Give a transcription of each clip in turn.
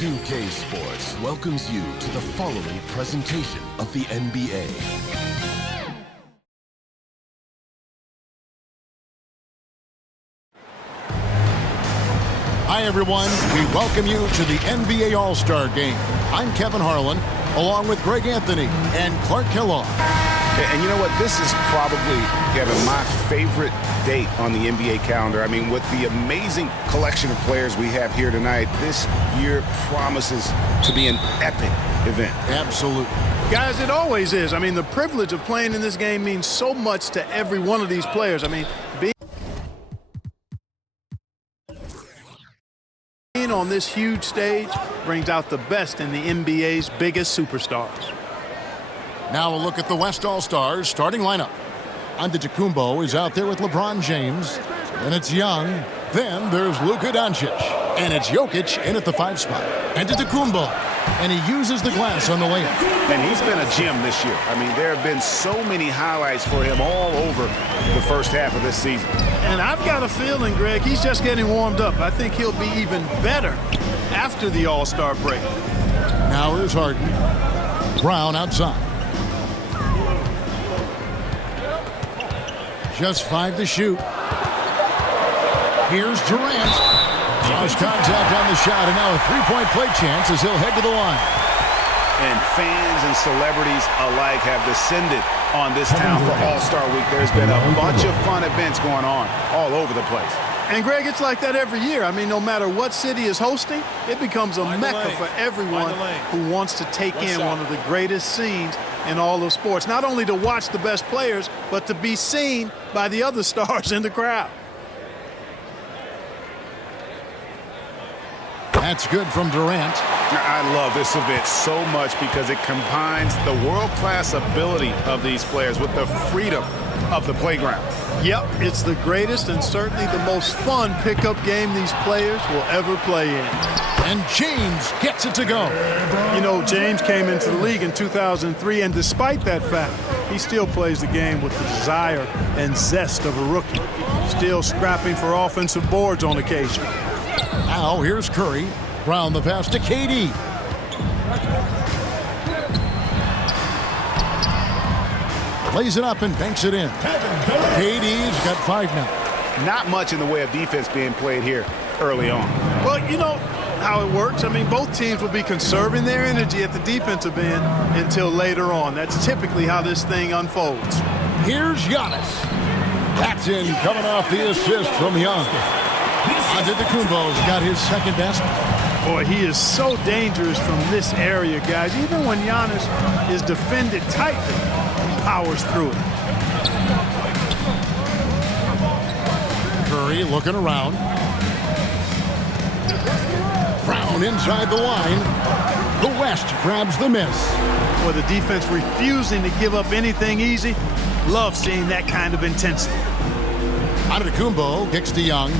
2K Sports welcomes you to the following presentation of the NBA. Hi, everyone. We welcome you to the NBA All-Star Game. I'm Kevin Harlan, along with Greg Anthony and Clark Kellogg. And you know what? This is probably, Kevin, my favorite date on the NBA calendar. I mean, with the amazing collection of players we have here tonight, this year promises to be an epic event. Absolutely. Guys, it always is. I mean, the privilege of playing in this game means so much to every one of these players. I mean, being on this huge stage brings out the best in the NBA's biggest superstars. Now a look at the West All-Stars starting lineup. Antetokounmpo is out there with LeBron James. And it's Young. Then there's Luka Doncic. And it's Jokic in at the 5 spot. Antetokounmpo. And he uses the glass on the layup. And he's been a gem this year. I mean, there have been so many highlights for him all over the first half of this season. And I've got a feeling, Greg, he's just getting warmed up. I think he'll be even better after the All-Star break. Now here's Harden. Brown outside. Just 5 to shoot. Here's Durant. Lost contact on the shot, and now a three-point play chance as he'll head to the line. And fans and celebrities alike have descended on this town for All-Star Week. There's been a bunch of fun events going on all over the place. And, Greg, it's like that every year. I mean, no matter what city is hosting, it becomes a mecca for everyone who wants to take in one of the greatest scenes in all of sports. Not only to watch the best players, but to be seen by the other stars in the crowd. That's good from Durant. I love this event so much because it combines the world-class ability of these players with the freedom of the playground. Yep, it's the greatest and certainly the most fun pickup game these players will ever play in. And James gets it to go. You know, James came into the league in 2003, and despite that fact, he still plays the game with the desire and zest of a rookie, still scrapping for offensive boards on occasion. Now here's Curry. Brown the pass to KD. Lays it up and banks it in. KD's got 5 now. Not much in the way of defense being played here early on. Well, you know how it works. I mean, both teams will be conserving their energy at the defensive end until later on. That's typically how this thing unfolds. Here's Giannis. That's in, coming off the assist from Young. Antetokounmpo's got his second basket. Boy, he is so dangerous from this area, guys. Even when Giannis is defended tightly, he powers through it. Curry looking around. Brown inside the line. The West grabs the miss. Boy, the defense refusing to give up anything easy. Love seeing that kind of intensity. Antetokounmpo kicks to Young.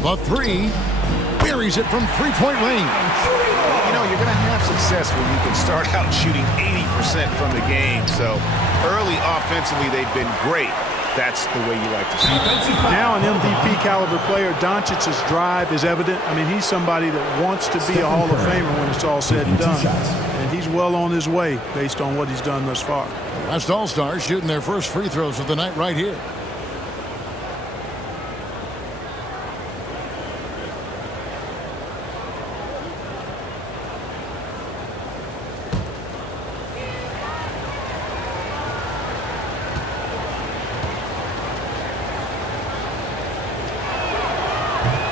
The 3 buries it from 3-point range. You know, you're going to have success when you can start out shooting 80% from the game. So early offensively, they've been great. That's the way you like to see it. Now an MVP caliber player, Doncic's drive is evident. I mean, he's somebody that wants to be a Hall of Famer when it's all said and done. And he's well on his way based on what he's done thus far. West All-Stars shooting their first free throws of the night right here.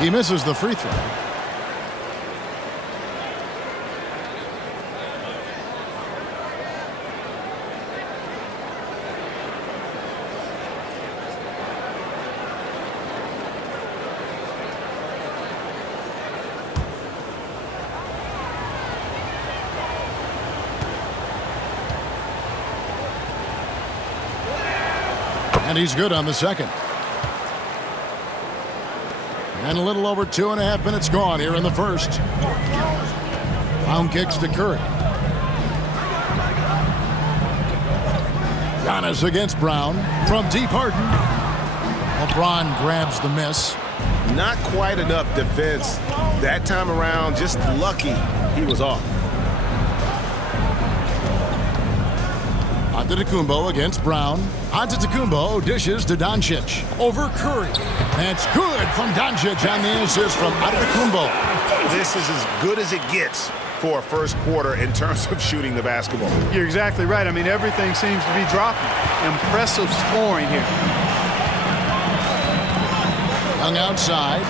He misses the free throw. And he's good on the second. And a little over 2.5 minutes gone here in the first. Brown kicks to Curry. Giannis against Brown from deep. Harden. LeBron grabs the miss. Not quite enough defense that time around. Just lucky he was off. Antetokounmpo against Brown. Antetokounmpo dishes to Doncic. Over Curry. That's good from Doncic on the assist from Antetokounmpo. This is as good as it gets for a first quarter in terms of shooting the basketball. You're exactly right. I mean, everything seems to be dropping. Impressive scoring here. Young outside.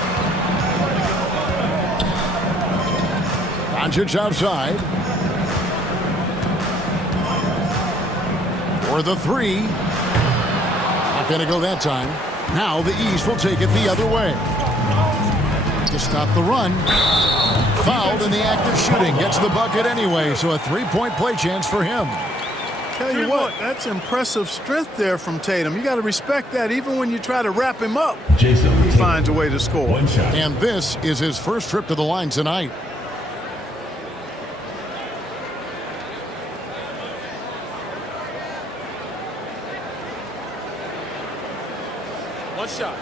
Doncic outside. For the three. Not going to go that time. Now the East will take it the other way. To stop the run. Fouled in the act of shooting. Gets the bucket anyway, so a three-point play chance for him. Tell you what, that's impressive strength there from Tatum. You got to respect that. Even when you try to wrap him up, he finds a way to score. And this is his first trip to the line tonight. One shot.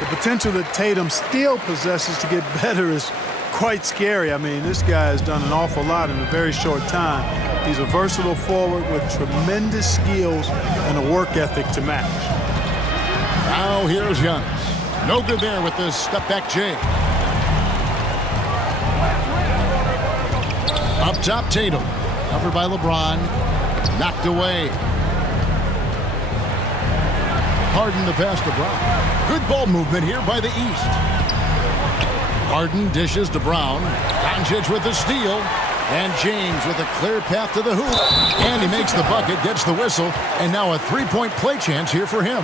The potential that Tatum still possesses to get better is quite scary. I mean, this guy has done an awful lot in a very short time. He's a versatile forward with tremendous skills and a work ethic to match. Now here's Giannis. No good there with this step-back J. Up top, Tatum. Covered by LeBron. Knocked away. Harden the pass to Brown. Good ball movement here by the East. Harden dishes to Brown. Doncic with the steal. And James with a clear path to the hoop. And he makes the bucket, gets the whistle, and now a three-point play chance here for him.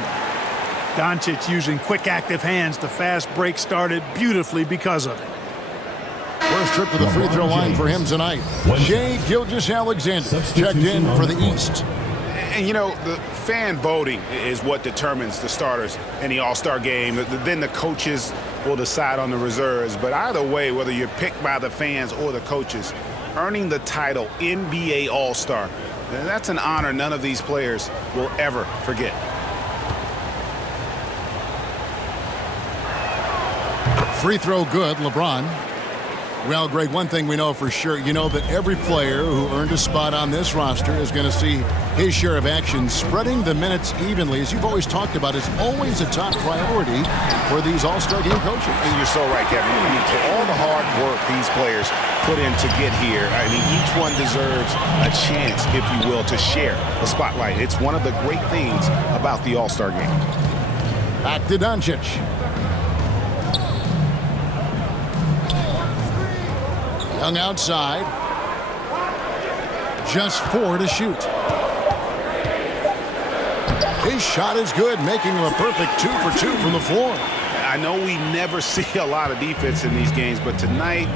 Doncic using quick, active hands. The fast break started beautifully because of it. First trip to the free throw line for him tonight. Shai Gilgeous-Alexander checked in for the East. And, you know, the fan voting is what determines the starters in the All-Star game. Then the coaches will decide on the reserves. But either way, whether you're picked by the fans or the coaches, earning the title NBA All-Star, that's an honor none of these players will ever forget. Free throw good, LeBron. Well, Greg, one thing we know for sure, you know that every player who earned a spot on this roster is going to see his share of action. Spreading the minutes evenly, as you've always talked about, is always a top priority for these All-Star game coaches. And you're so right, Kevin. I mean, for all the hard work these players put in to get here, I mean, each one deserves a chance, if you will, to share the spotlight. It's one of the great things about the All-Star game. Back to Doncic. Young outside. Just 4 to shoot. His shot is good, making him a perfect 2 for 2 from the floor. I know we never see a lot of defense in these games, but tonight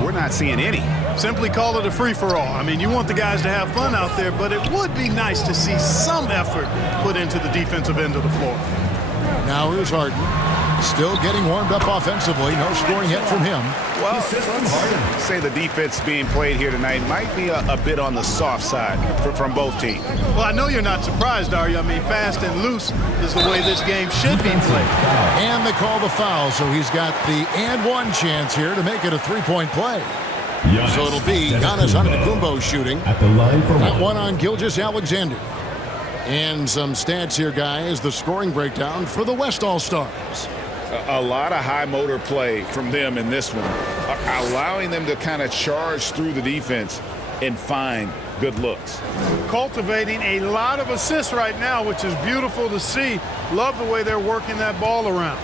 we're not seeing any. Simply call it a free-for-all. I mean, you want the guys to have fun out there, but it would be nice to see some effort put into the defensive end of the floor. Now here's Harden. Still getting warmed up offensively. No scoring yet from him. Well, let's say the defense being played here tonight might be a bit on the soft side from both teams. Well, I know you're not surprised, are you? I mean, fast and loose is the way this game should be played. And they call the foul, so he's got the and one chance here to make it a three-point play. So it'll be Giannis Antetokounmpo shooting. At the line for that one on Gilgeous-Alexander. And some stats here, guys. The scoring breakdown for the West All-Stars. A lot of high motor play from them in this one, allowing them to kind of charge through the defense and find good looks. Cultivating a lot of assists right now, which is beautiful to see. Love the way they're working that ball around.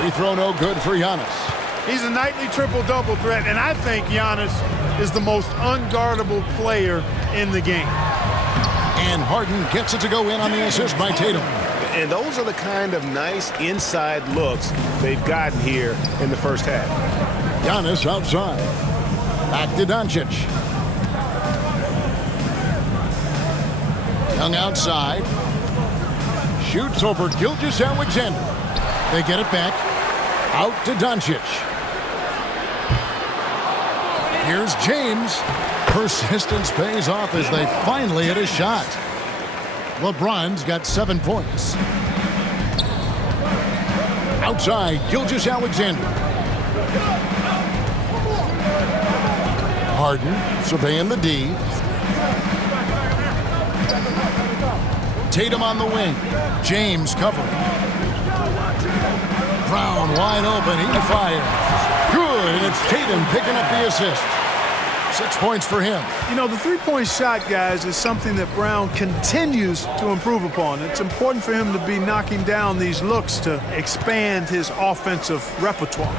Free throw no good for Giannis. He's a nightly triple-double threat, and I think Giannis is the most unguardable player in the game. And Harden gets it to go in on the assist by Tatum. And those are the kind of nice inside looks they've gotten here in the first half. Giannis outside. Back to Doncic. Young outside. Shoots over Gilgeous-Alexander. They get it back. Out to Doncic. Here's James. Persistence pays off as they finally hit a shot. LeBron's got 7 points. Outside, Gilgeous-Alexander. Harden surveying the D. Tatum on the wing. James covering. Brown wide open. He fires. Good. And it's Tatum picking up the assist. 6 points for him. You know, the three-point shot, guys, is something that Brown continues to improve upon. It's important for him to be knocking down these looks to expand his offensive repertoire.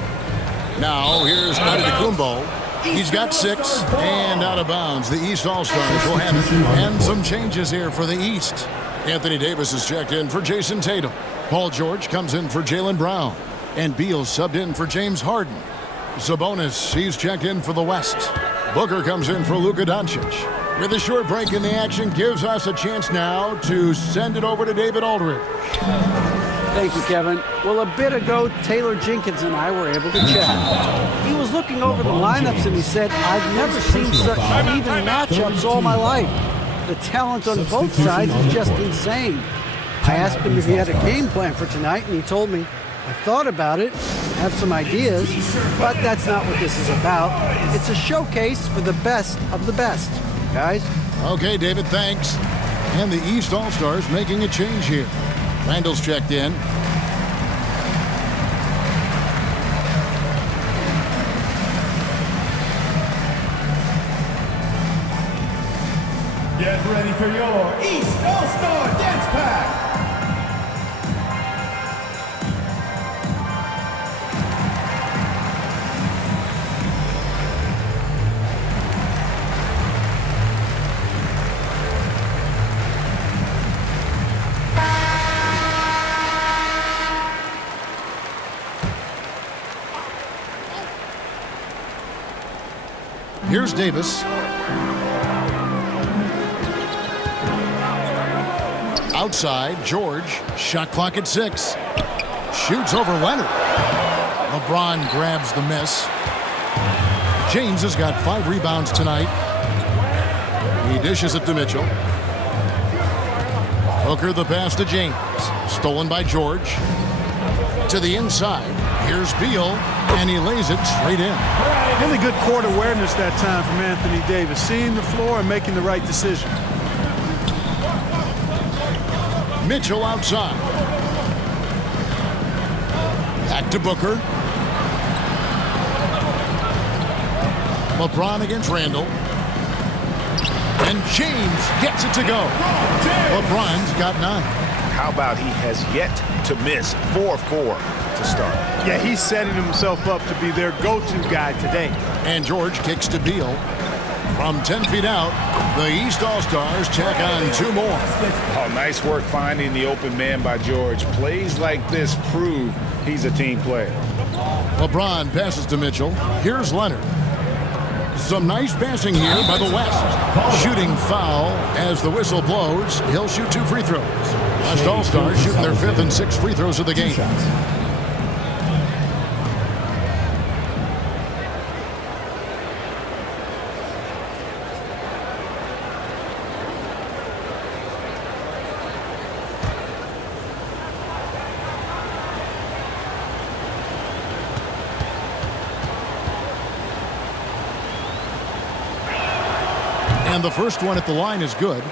Now, here's Antetokounmpo. He's got 6 and out of bounds. The East All-Stars will have it. And some changes here for the East. Anthony Davis is checked in for Jason Tatum. Paul George comes in for Jaylen Brown. And Beal subbed in for James Harden. Sabonis, he's checked in for the West. Booker comes in for Luka Doncic. With a short break in the action, gives us a chance now to send it over to David Aldridge. Thank you, Kevin. Well, a bit ago, Taylor Jenkins and I were able to chat. He was looking over the lineups and he said, I've never seen such even matchups all my life. The talent on both sides is just insane. I asked him if he had a game plan for tonight, and he told me, I thought about it, have some ideas, but that's not what this is about. It's a showcase for the best of the best, guys. Okay, David, thanks. And the East All-Stars making a change here. Randall's checked in. Get ready for your East All-Star Dance Pack. Here's Davis. Outside, George. Shot clock at 6. Shoots over Leonard. LeBron grabs the miss. James has got 5 rebounds tonight. He dishes it to Mitchell. Hooker the pass to James. Stolen by George. To the inside. Here's Beal, and he lays it straight in. Really good court awareness that time from Anthony Davis, seeing the floor and making the right decision. Mitchell outside. Back to Booker. LeBron against Randall. And James gets it to go. LeBron's got 9. How about he has yet to miss 4-4 to start? Yeah, he's setting himself up to be their go-to guy today. And George kicks to Beal. From 10 feet out, the East All-Stars check on 2 more. Oh, nice work finding the open man by George. Plays like this prove he's a team player. LeBron passes to Mitchell. Here's Leonard. Some nice passing here by the West. Shooting foul as the whistle blows. He'll shoot 2 free throws. West All-Stars shooting their 5th and 6th free throws of the game. And the first one at the line is good.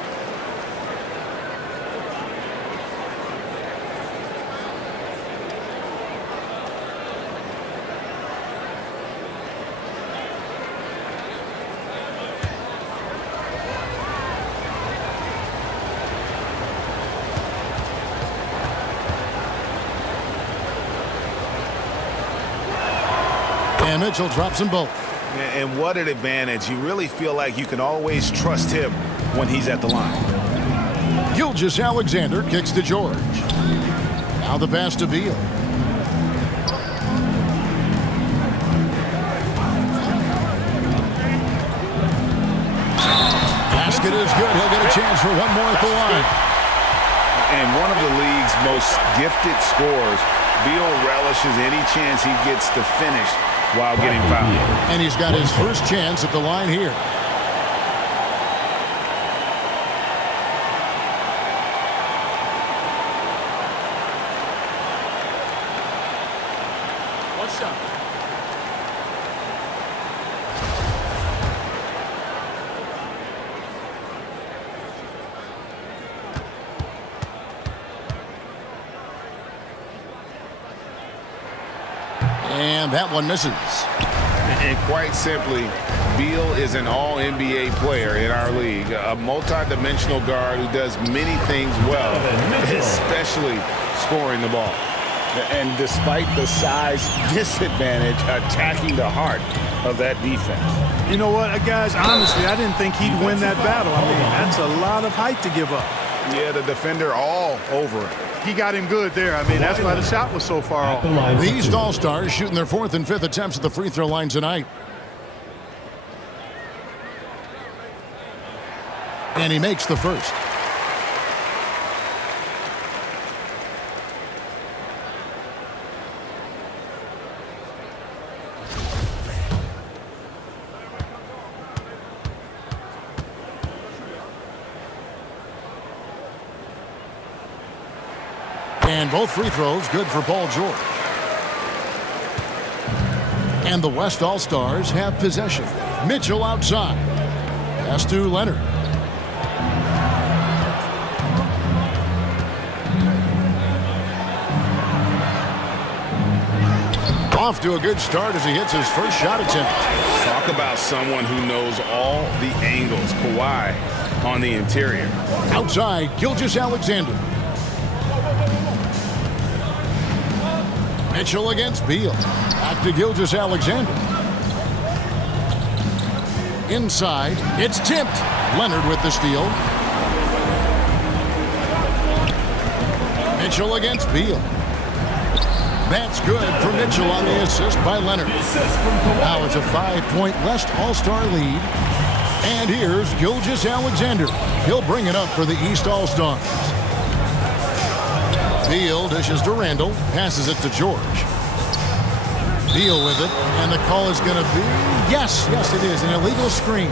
And Mitchell drops them both. And what an advantage. You really feel like you can always trust him when he's at the line. Gilgeous-Alexander kicks to George. Now the pass to Beal. Basket is good. He'll get a chance for one more at the line. And one of the league's most gifted scorers, Beal relishes any chance he gets to finish while getting fouled. And he's got his first chance at the line here. One shot. And that one misses. And quite simply, Beal is an all-NBA player in our league, a multi-dimensional guard who does many things well, especially scoring the ball. And despite the size disadvantage, attacking the heart of that defense. You know what, guys, honestly, I didn't think he'd win that battle. I mean, that's a lot of height to give up. Yeah, the defender all over him. He got him good there. I mean, that's why the shot was so far off. The East All-Stars shooting their 4th and 5th attempts at the free throw line tonight. And he makes the first. And both free throws good for Paul George. And the West All-Stars have possession. Mitchell outside. Pass to Leonard. Off to a good start as he hits his first shot attempt. Talk about someone who knows all the angles. Kawhi on the interior. Outside, Gilgeous-Alexander. Mitchell against Beal. Back to Gilgeous-Alexander. Inside, it's tipped. Leonard with the steal. Mitchell against Beal. That's good for Mitchell on the assist by Leonard. Now it's a 5-point West All-Star lead. And here's Gilgeous-Alexander. He'll bring it up for the East All-Stars. Beal dishes to Randall, passes it to George. Beal with it, and the call is going to be, yes, it is, an illegal screen.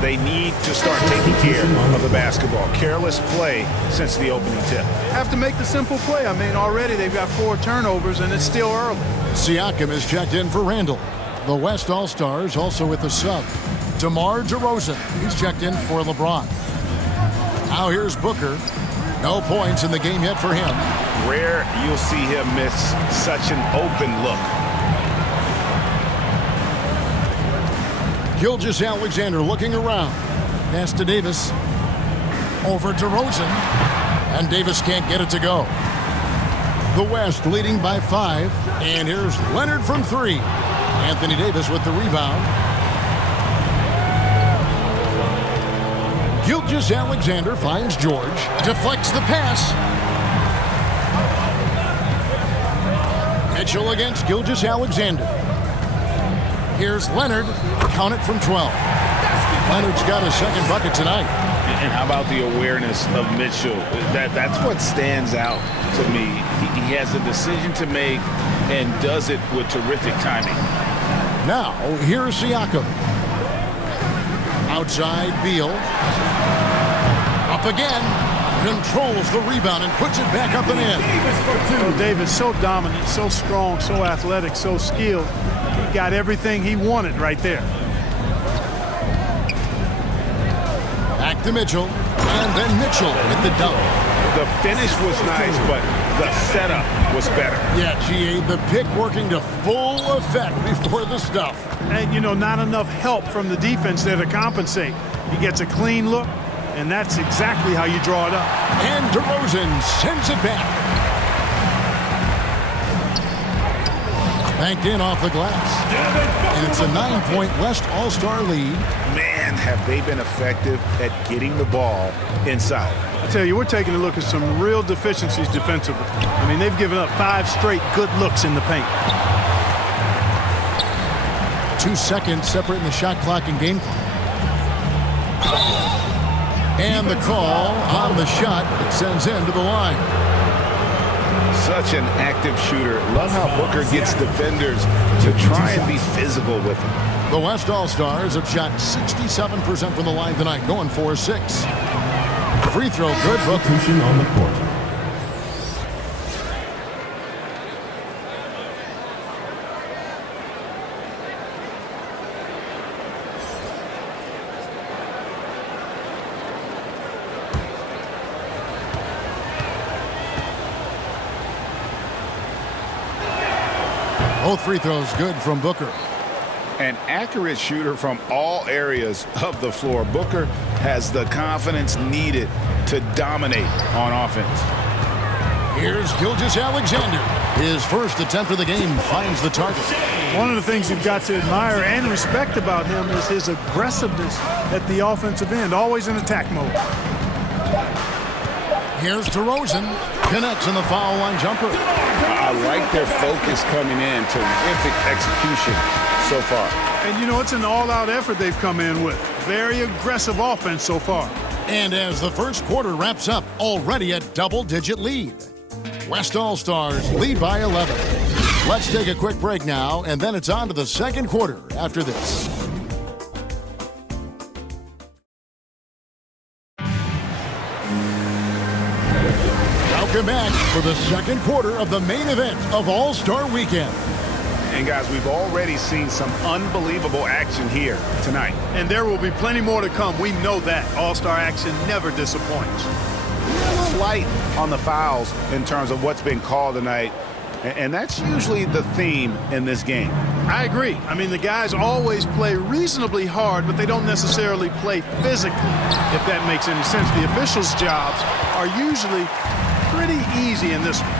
They need to start taking care of the basketball. Careless play since the opening tip. Have to make the simple play. I mean, already they've got 4 turnovers, and it's still early. Siakam is checked in for Randall. The West All-Stars also with the sub. DeMar DeRozan, he's checked in for LeBron. Now here's Booker. No points in the game yet for him. Rare you'll see him miss such an open look. Gilgeous-Alexander looking around. Pass to Davis. Over to DeRozan. And Davis can't get it to go. The West leading by 5. And here's Leonard from 3. Anthony Davis with the rebound. Gilgeous-Alexander finds George. Deflects the pass. Mitchell against Gilgeous-Alexander. Here's Leonard. Count it from 12. Leonard's got his second bucket tonight. And how about the awareness of Mitchell? That's what stands out to me. He has a decision to make and does it with terrific timing. Now, here's Siakam. Outside, Beal. Up again. Controls the rebound and puts it back up and in. Oh, Davis so dominant, so strong, so athletic, so skilled. He got everything he wanted right there. Back to Mitchell. And then Mitchell with the dunk. The finish was nice, but the setup was better. Yeah, GA, the pick working to full effect before the stuff. And, you know, not enough help from the defense there to compensate. He gets a clean look, and that's exactly how you draw it up. And DeRozan sends it back. Banked in off the glass. And it's a 9-point West All-Star lead. Man, have they been effective at getting the ball inside. I tell you, we're taking a look at some real deficiencies defensively. I mean, they've given up 5 straight good looks in the paint. 2 seconds separating the shot clock and game clock. And the call on the shot that sends him to the line. Such an active shooter. Love how Booker gets defenders to try and be physical with him. The West All-Stars have shot 67% from the line tonight, going 4-6. Free throw good, Booker. Substitution on the court. Both free throws good from Booker. An accurate shooter from all areas of the floor. Booker has the confidence needed to dominate on offense. Here's Gilgeous-Alexander. His first attempt of the game finds the target. One of the things you've got to admire and respect about him is his aggressiveness at the offensive end, always in attack mode. Here's DeRozan. Connects in the foul line jumper. I like their focus coming in. Terrific execution so far. And, you know, it's an all-out effort they've come in with. Very aggressive offense so far. And as the first quarter wraps up, already a double-digit lead. West All-Stars lead by 11. Let's take a quick break now, and then it's on to the second quarter after this. Welcome back for the second quarter of the main event of All-Star Weekend. And guys, we've already seen some unbelievable action here tonight. And there will be plenty more to come. We know that. All-Star action never disappoints. A little light on the fouls in terms of what's been called tonight. And that's usually the theme in this game. I agree. I mean, the guys always play reasonably hard, but they don't necessarily play physically, if that makes any sense. The officials' jobs are usually pretty easy in this one.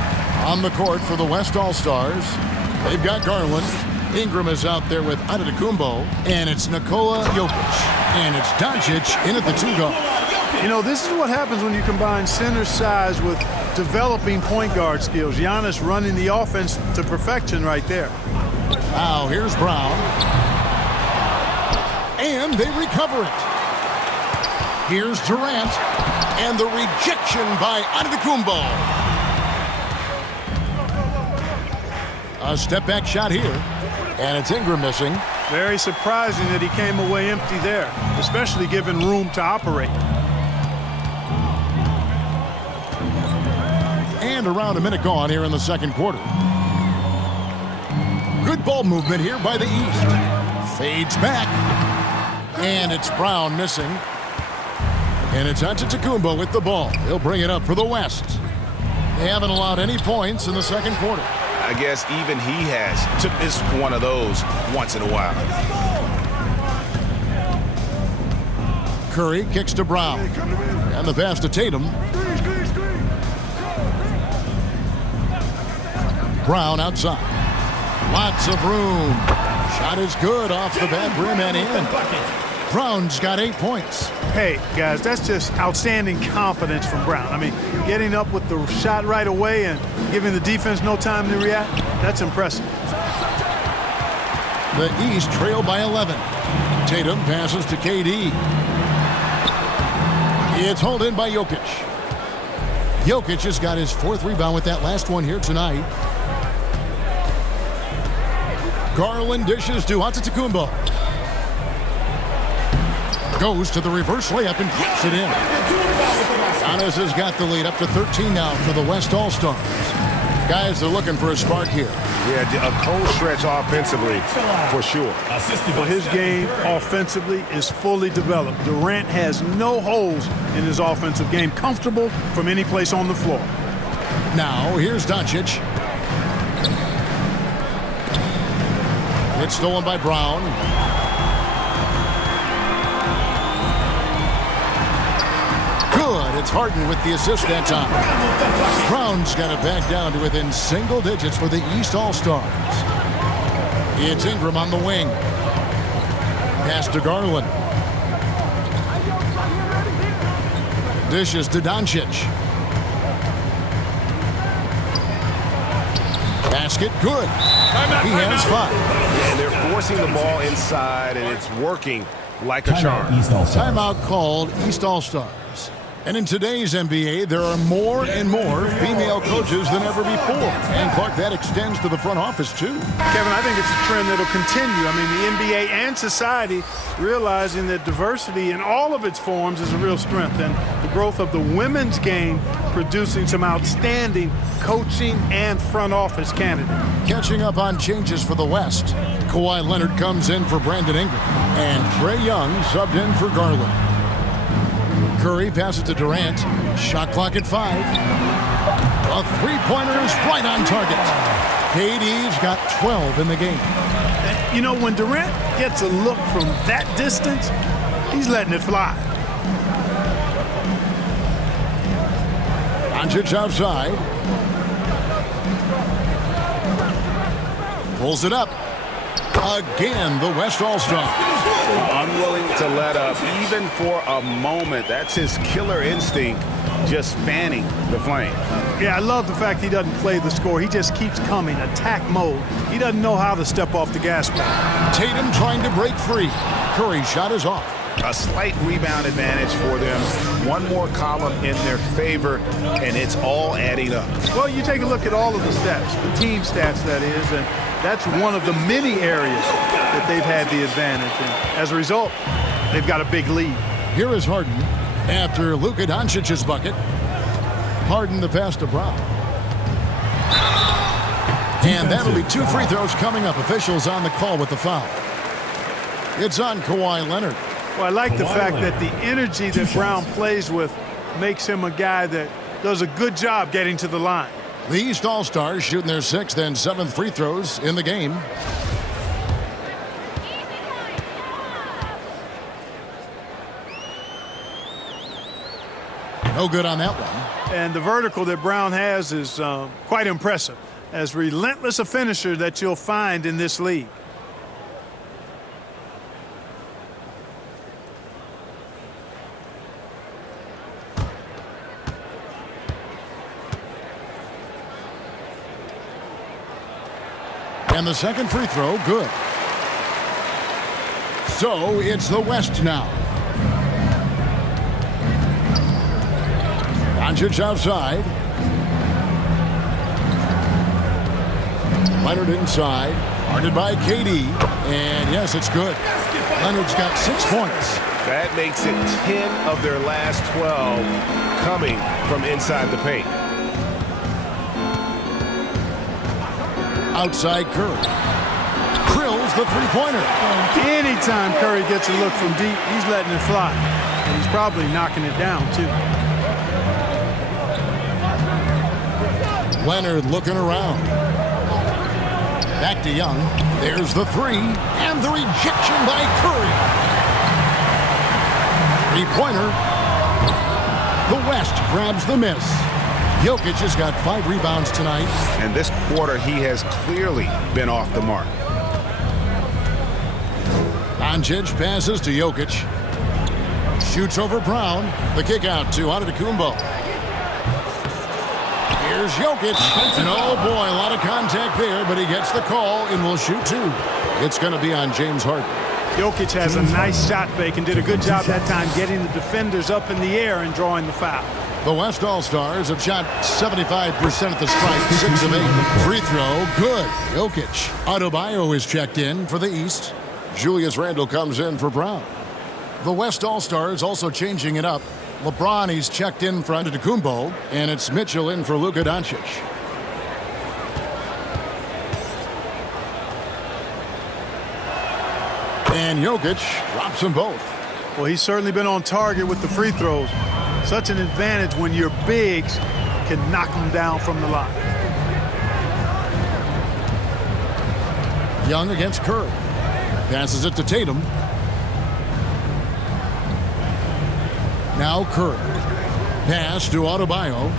On the court for the West All-Stars, they've got Garland. Ingram is out there with Antetokounmpo, and it's Nikola Jokic. And it's Doncic in at the 2-guard. You know, this is what happens when you combine center size with developing point guard skills. Giannis running the offense to perfection right there. Now here's Brown. And they recover it. Here's Durant. And the rejection by Antetokounmpo. A step-back shot here. And it's Ingram missing. Very surprising that he came away empty there, especially given room to operate. And around a minute gone here in the second quarter. Good ball movement here by the East. Fades back. And it's Brown missing. And it's Antetokounmpo with the ball. He'll bring it up for the West. They haven't allowed any points in the second quarter. I guess even he has to miss one of those once in a while. Curry kicks to Brown. And the pass to Tatum. Brown outside. Lots of room. Shot is good off the back rim and in. Brown's got 8 points. Hey, guys, that's just outstanding confidence from Brown. I mean, getting up with the shot right away and giving the defense no time to react, that's impressive. The East trail by 11. Tatum passes to KD. It's hauled in by Jokic. Jokic has got his 4th rebound with that last one here tonight. Garland dishes to Antetokounmpo. Goes to the reverse layup and clips it in. Giannis has got the lead up to 13 now for the West All-Stars. Guys, they're looking for a spark here. Yeah, a cold stretch offensively for sure. Well, his game offensively is fully developed. Durant has no holes in his offensive game. Comfortable from any place on the floor. Now, here's Doncic. It's stolen by Brown. Good. It's Harden with the assist that time. Brown's got it back down to within single digits for the East All-Stars. It's Ingram on the wing. Pass to Garland. Dishes to Doncic. Basket good. He has 5. And they're forcing the ball inside, and it's working like a charm. Timeout called East All-Stars. And in today's NBA, there are more and more female coaches than ever before. And, Clark, that extends to the front office, too. Kevin, I think it's a trend that'll continue. I mean, the NBA and society realizing that diversity in all of its forms is a real strength. And the growth of the women's game producing some outstanding coaching and front office candidates. Catching up on changes for the West. Kawhi Leonard comes in for Brandon Ingram. And Trae Young subbed in for Garland. Curry passes to Durant. Shot clock at 5. A three-pointer is right on target. KD's got 12 in the game. You know, when Durant gets a look from that distance, he's letting it fly. Doncic outside. Pulls it up. Again, the West All-Star. Unwilling to let up, even for a moment. That's his killer instinct, just fanning the flame. Yeah, I love the fact he doesn't play the score. He just keeps coming, attack mode. He doesn't know how to step off the gas pedal. Tatum trying to break free. Curry's shot is off. A slight rebound advantage for them. One more column in their favor, and it's all adding up. Well, you take a look at all of the stats, the team stats, that is, and that's one of the many areas that they've had the advantage. And as a result, they've got a big lead. Here is Harden after Luka Doncic's bucket. Harden the pass to Brown. And that'll be 2 free throws coming up. Officials on the call with the foul. It's on Kawhi Leonard. Well, I like the fact that the energy that Brown plays with makes him a guy that does a good job getting to the line. The East All-Stars shooting their 6th and 7th free throws in the game. No good on that one. And the vertical that Brown has is quite impressive. As relentless a finisher that you'll find in this league. And the second free throw, good. So it's the West now. Doncic outside. Leonard inside. Guarded by KD. And yes, it's good. Leonard's got 6 points. That makes it 10 of their last 12 coming from inside the paint. Outside Curry. Drills the three-pointer. Anytime Curry gets a look from deep, he's letting it fly. And he's probably knocking it down, too. Leonard looking around. Back to Young. There's the 3. And the rejection by Curry. Three-pointer. The West grabs the miss. Jokic has got 5 rebounds tonight. And this quarter, he has clearly been off the mark. Doncic passes to Jokic. Shoots over Brown. The kick out to Antetokounmpo. Here's Jokic. And oh boy, a lot of contact there, but he gets the call and will shoot 2. It's going to be on James Harden. Jokic has a nice shot fake and did a good job that time getting the defenders up in the air and drawing the foul. The West All-Stars have shot 75% at the stripe, 6 of 8. Free throw, good. Jokic. Adebayo is checked in for the East. Julius Randle comes in for Brown. The West All-Stars also changing it up. LeBron, he's checked in for Antetokounmpo, and it's Mitchell in for Luka Doncic. And Jokic drops them both. Well, he's certainly been on target with the free throws. Such an advantage when your bigs can knock them down from the line. Young against Curry. Passes it to Tatum. Now Curry. Pass to Adebayo.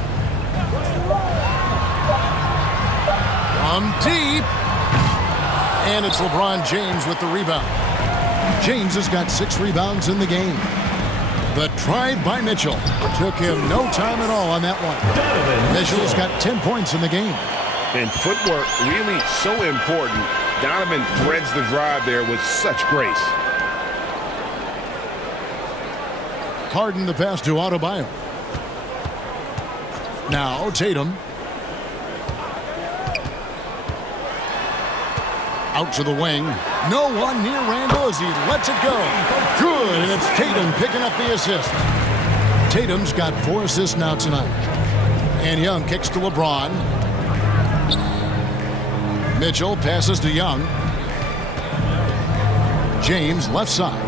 From deep. And it's LeBron James with the rebound. James has got 6 rebounds in the game. The drive by Mitchell. Took him no time at all on that one. Mitchell's got 10 points in the game. And footwork really so important. Donovan threads the drive there with such grace. Harden the pass to Adebayo. Now Tatum. Out to the wing. No one near Randall as he lets it go. Good, and it's Tatum picking up the assist. Tatum's got 4 assists now tonight. And Young kicks to LeBron. Mitchell passes to Young. James left side.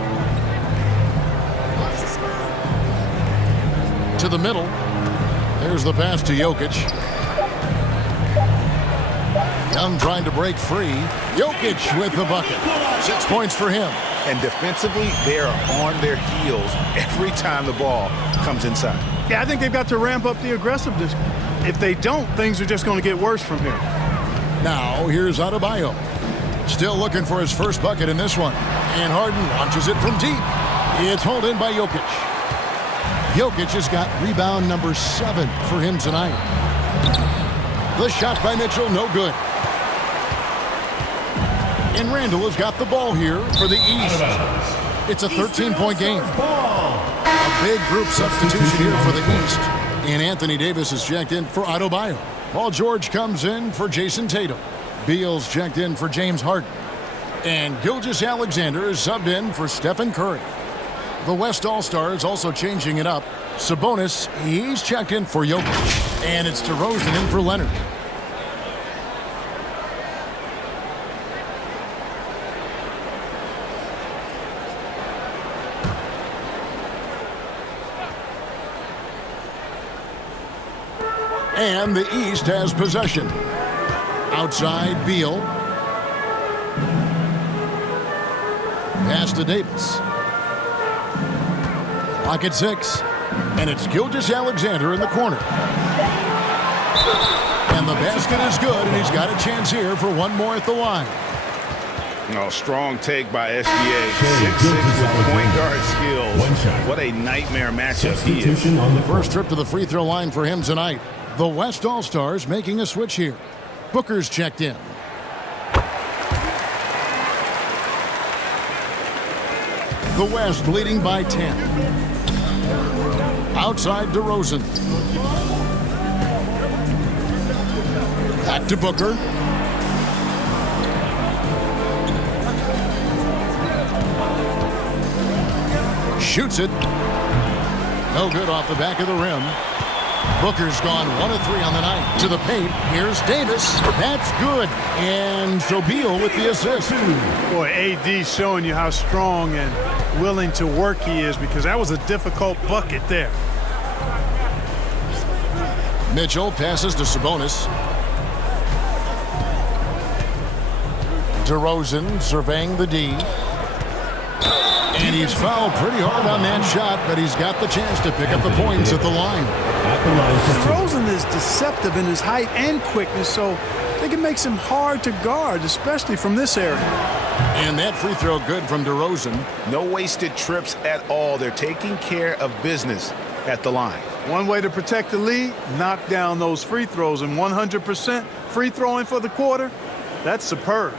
To the middle. There's the pass to Jokic. Young trying to break free. Jokic with the bucket. 6 points for him. And defensively, they are on their heels every time the ball comes inside. Yeah, I think they've got to ramp up the aggressiveness. If they don't, things are just going to get worse from here. Now, here's Adebayo. Still looking for his first bucket in this one. And Harden launches it from deep. It's hauled in by Jokic. Jokic has got rebound number 7 for him tonight. The shot by Mitchell, no good. And Randall has got the ball here for the East. It's a 13-point game. A big group substitution here for the East. And Anthony Davis is checked in for Adebayo. Paul George comes in for Jason Tatum. Beal's checked in for James Harden. And Gilgeous-Alexander is subbed in for Stephen Curry. The West All-Stars also changing it up. Sabonis, he's checked in for Jokic. And it's DeRozan in for Leonard. And the East has possession. Outside, Beal. Pass to Davis. Clock at 6. And it's Gilgeous-Alexander in the corner. And the basket is good, and he's got a chance here for one more at the line. Oh, strong take by SGA. 6'6" with point guard skills. What a nightmare matchup he is. The first trip to the free throw line for him tonight. The West All-Stars making a switch here. Booker's checked in. The West leading by 10. Outside DeRozan. Back to Booker. Shoots it. No good off the back of the rim. Booker's gone 1 of 3 on the night. To the paint. Here's Davis. That's good. And so Beal with the assist. Boy, AD showing you how strong and willing to work he is, because that was a difficult bucket there. Mitchell passes to Sabonis. DeRozan surveying the D. And he's fouled pretty hard on that shot, but he's got the chance to pick up the points at the line. DeRozan is deceptive in his height and quickness, so I think it makes him hard to guard, especially from this area. And that free throw good from DeRozan. No wasted trips at all. They're taking care of business at the line. One way to protect the lead, knock down those free throws, and 100% free throwing for the quarter, that's superb.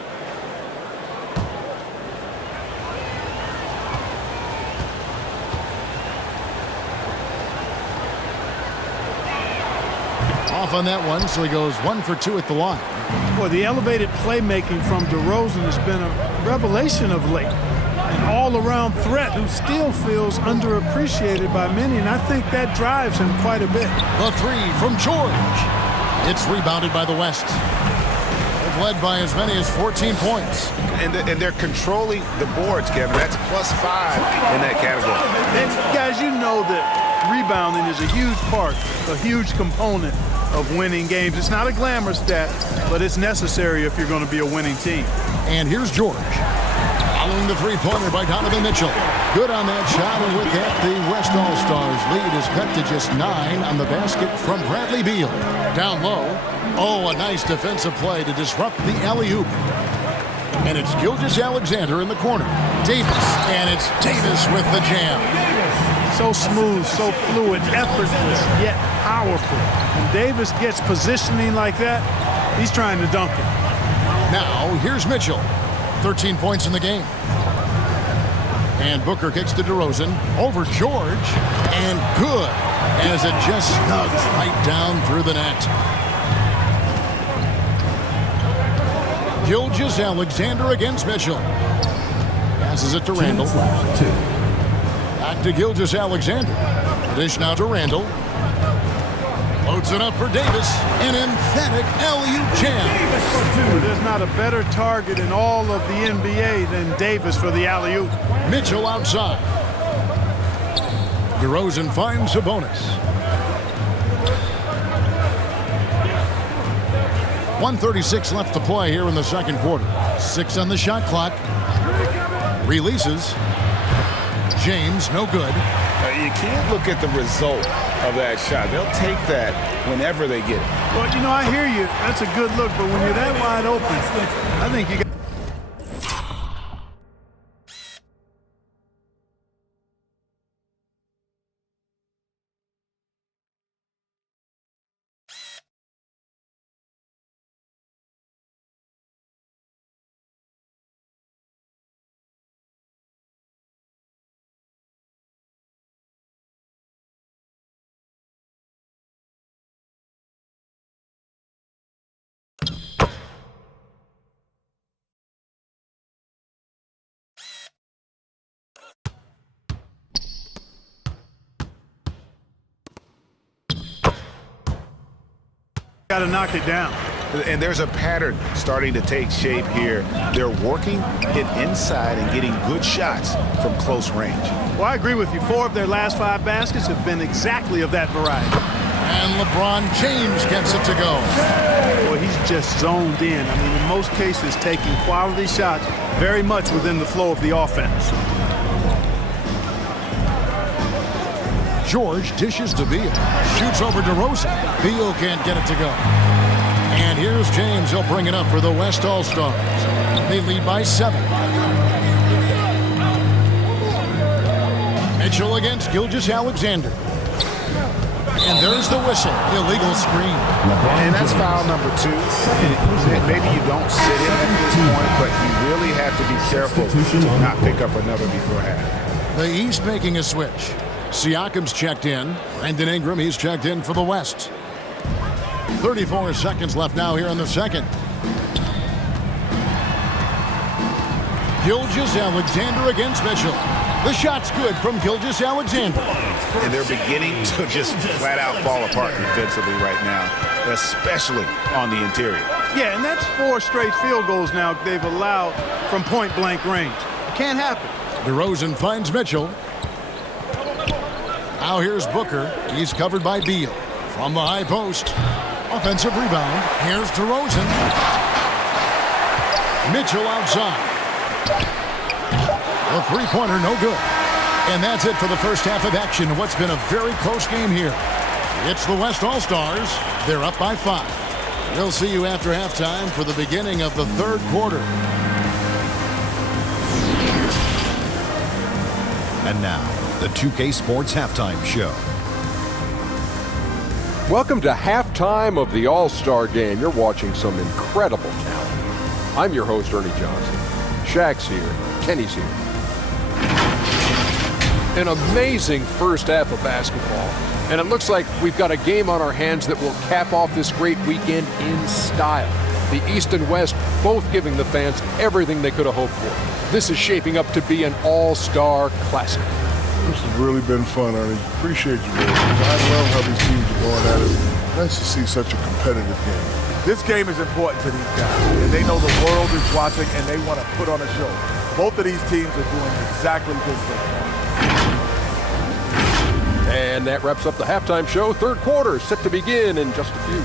Off on that one, so he goes 1 for 2 at the line. Boy, the elevated playmaking from DeRozan has been a revelation of late. An all-around threat who still feels underappreciated by many, and I think that drives him quite a bit. The 3 from George. It's rebounded by the West. They've led by as many as 14 points. And they're controlling the boards, Kevin. That's +5 in that category. And guys, you know that rebounding is a huge part, a huge component of winning games. It's not a glamour stat, but it's necessary if you're going to be a winning team. And here's George. Following the three-pointer by Donovan Mitchell. Good on that shot, and with that, the West All-Stars lead is cut to just 9 on the basket from Bradley Beal. Down low. Oh, a nice defensive play to disrupt the alley-oop. And it's Gilgeous-Alexander in the corner. Davis, and it's Davis with the jam. So smooth, so fluid, effortless, yet powerful. When Davis gets positioning like that, he's trying to dunk it. Now, here's Mitchell. 13 points in the game. And Booker kicks to DeRozan. Over George. And good. As it just snugs right down through the net. Gilgeous-Alexander against Mitchell. Passes it to Randall. Back to Gilgeous-Alexander. Dish now to Randall. Loads it up for Davis. An emphatic alley-oop jam. Well, there's not a better target in all of the NBA than Davis for the alley-oop. Mitchell outside. DeRozan finds Sabonis. 1:36 left to play here in the second quarter. 6 on the shot clock. Releases. James, no good. You can't look at the result of that shot. They'll take that whenever they get it. Well, you know, I hear you. That's a good look, but when you're that wide open, I think you got... Got to knock it down. And there's a pattern starting to take shape here. They're working it inside and getting good shots from close range. Well, I agree with you. 4 of their last 5 baskets have been exactly of that variety. And LeBron James gets it to go. Well, he's just zoned in. I mean, in most cases, taking quality shots very much within the flow of the offense. George dishes to Beal. Shoots over DeRozan. Beal can't get it to go. And here's James. He'll bring it up for the West All-Stars. They lead by 7. Mitchell against Gilgeous-Alexander. And there's the whistle. Illegal screen. And that's foul number 2. Maybe you don't sit him at this point, but you really have to be careful to not pick up another before half. The East making a switch. Siakam's checked in. Brandon Ingram, he's checked in for the West. 34 seconds left now here in the second. Gilgeous-Alexander against Mitchell. The shot's good from Gilgeous-Alexander. And they're beginning to just flat out fall apart defensively right now, especially on the interior. Yeah, and that's 4 straight field goals now they've allowed from point-blank range. It can't happen. DeRozan finds Mitchell. Now here's Booker. He's covered by Beal. From the high post. Offensive rebound. Here's DeRozan. Mitchell outside. The three-pointer no good. And that's it for the first half of action. What's been a very close game here. It's the West All-Stars. They're up by 5. We'll see you after halftime for the beginning of the third quarter. And now, the 2K Sports Halftime Show. Welcome to halftime of the All-Star Game. You're watching some incredible talent. I'm your host, Ernie Johnson. Shaq's here. Kenny's here. An amazing first half of basketball. And it looks like we've got a game on our hands that will cap off this great weekend in style. The East and West both giving the fans everything they could have hoped for. This is shaping up to be an all-star classic. This has really been fun, Ernie. Appreciate you, man. I love how these teams are going at it. Nice to see such a competitive game. This game is important to these guys, and they know the world is watching, and they want to put on a show. Both of these teams are doing exactly this so far. And that wraps up the halftime show. Third quarter set to begin in just a few.